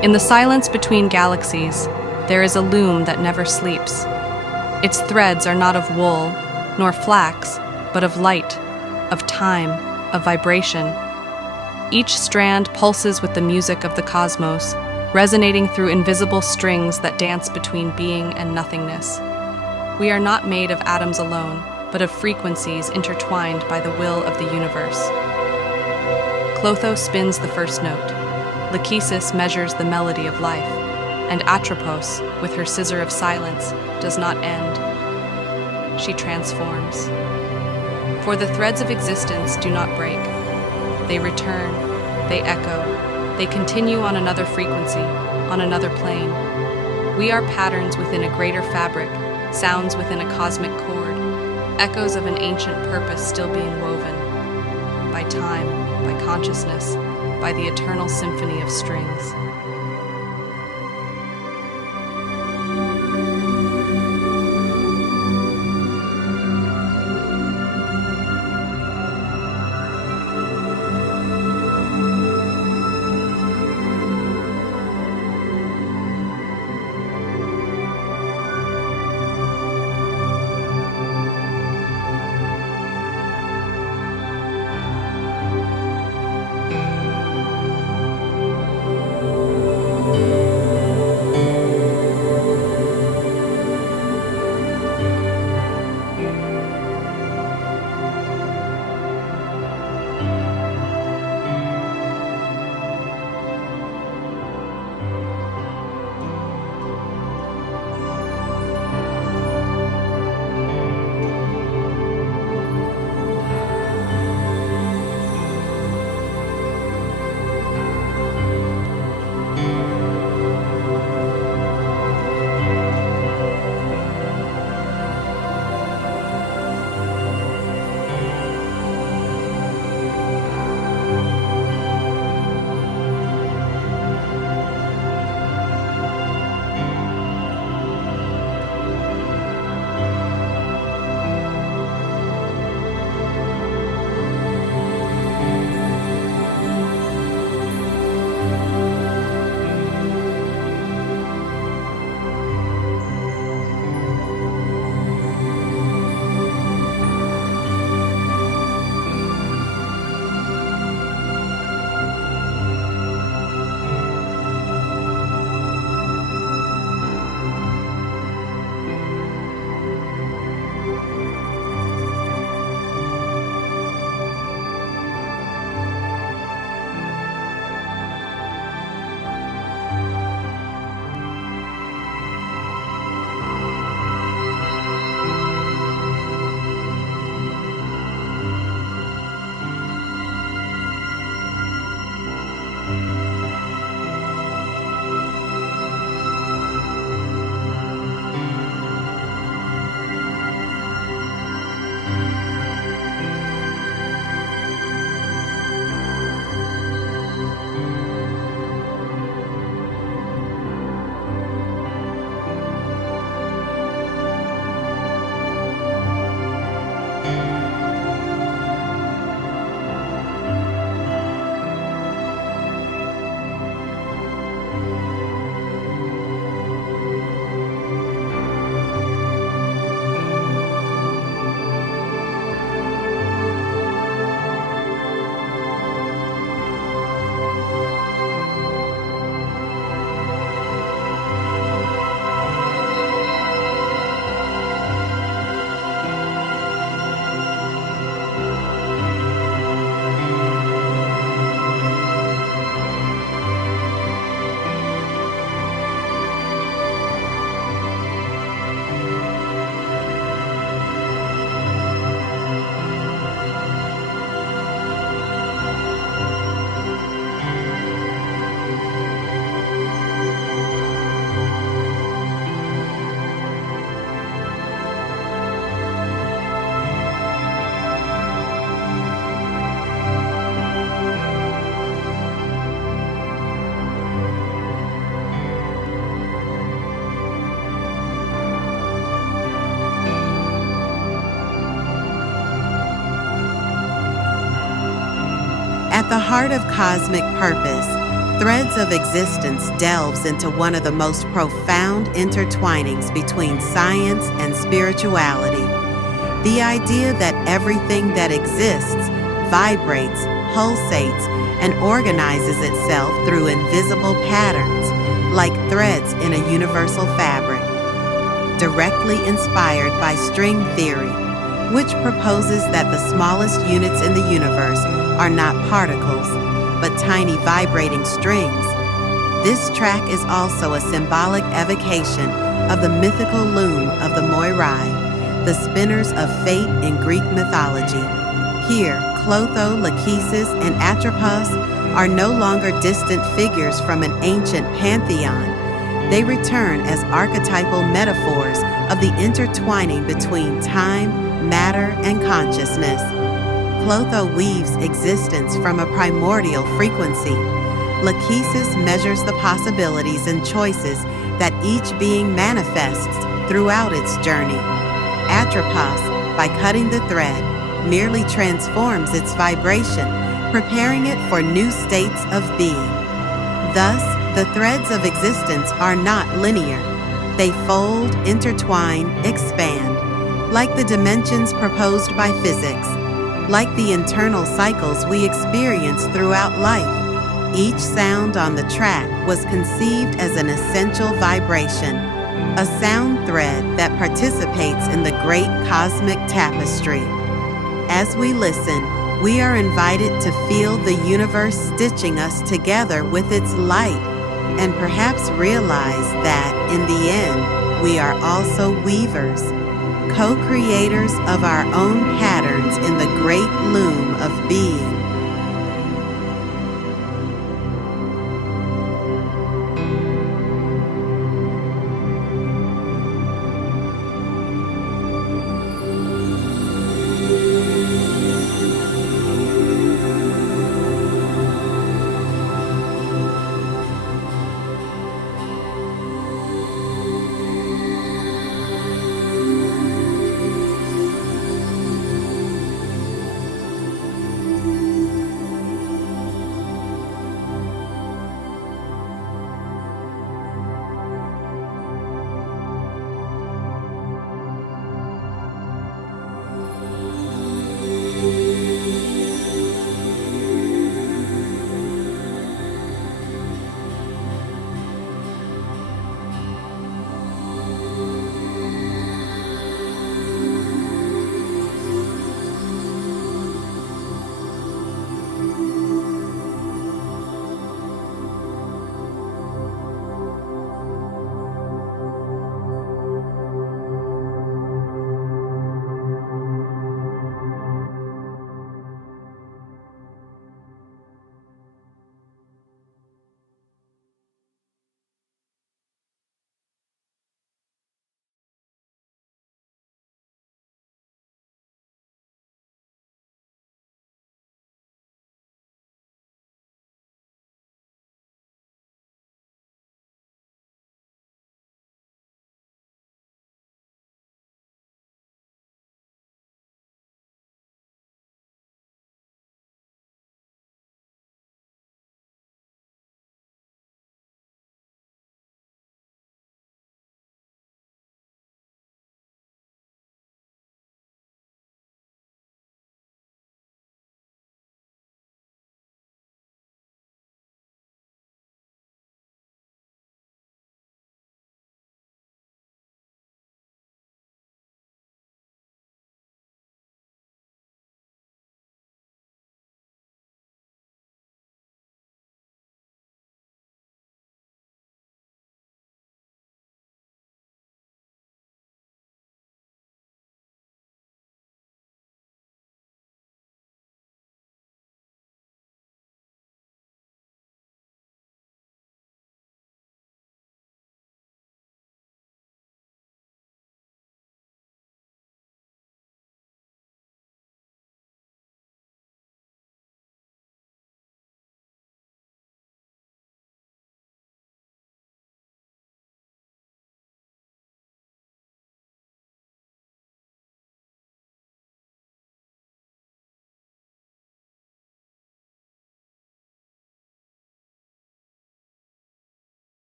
In the silence between galaxies, there is a loom that never sleeps. Its threads are not of wool, nor flax, but of light, of time, of vibration. Each strand pulses with the music of the cosmos, resonating through invisible strings that dance between being and nothingness. We are not made of atoms alone, but of frequencies intertwined by the will of the universe. Clotho spins the first note. Lachesis measures the melody of life, and Atropos, with her scissor of silence, does not end. She transforms. For the threads of existence do not break. They return, they echo, they continue on another frequency, on another plane. We are patterns within a greater fabric, sounds within a cosmic chord, echoes of an ancient purpose still being woven. By time, by consciousness, by the eternal symphony of strings. At the heart of cosmic purpose, Threads of Existence delves into one of the most profound intertwinings between science and spirituality. The idea that everything that exists vibrates, pulsates, and organizes itself through invisible patterns, like threads in a universal fabric. Directly inspired by string theory, which proposes that the smallest units in the universe are not particles, but tiny vibrating strings. This track is also a symbolic evocation of the mythical loom of the Moirai, the spinners of fate in Greek mythology. Here, Clotho, Lachesis, and Atropos are no longer distant figures from an ancient pantheon. They return as archetypal metaphors of the intertwining between time, matter, and consciousness. Clotho weaves existence from a primordial frequency. Lachesis measures the possibilities and choices that each being manifests throughout its journey. Atropos, by cutting the thread, merely transforms its vibration, preparing it for new states of being. Thus, the threads of existence are not linear. They fold, intertwine, expand, like the dimensions proposed by physics, like the internal cycles we experience throughout life. Each sound on the track was conceived as an essential vibration, a sound thread that participates in the great cosmic tapestry. As we listen, we are invited to feel the universe stitching us together with its light, and perhaps realize that, in the end, we are also weavers, co-creators of our own patterns in the great loom of being.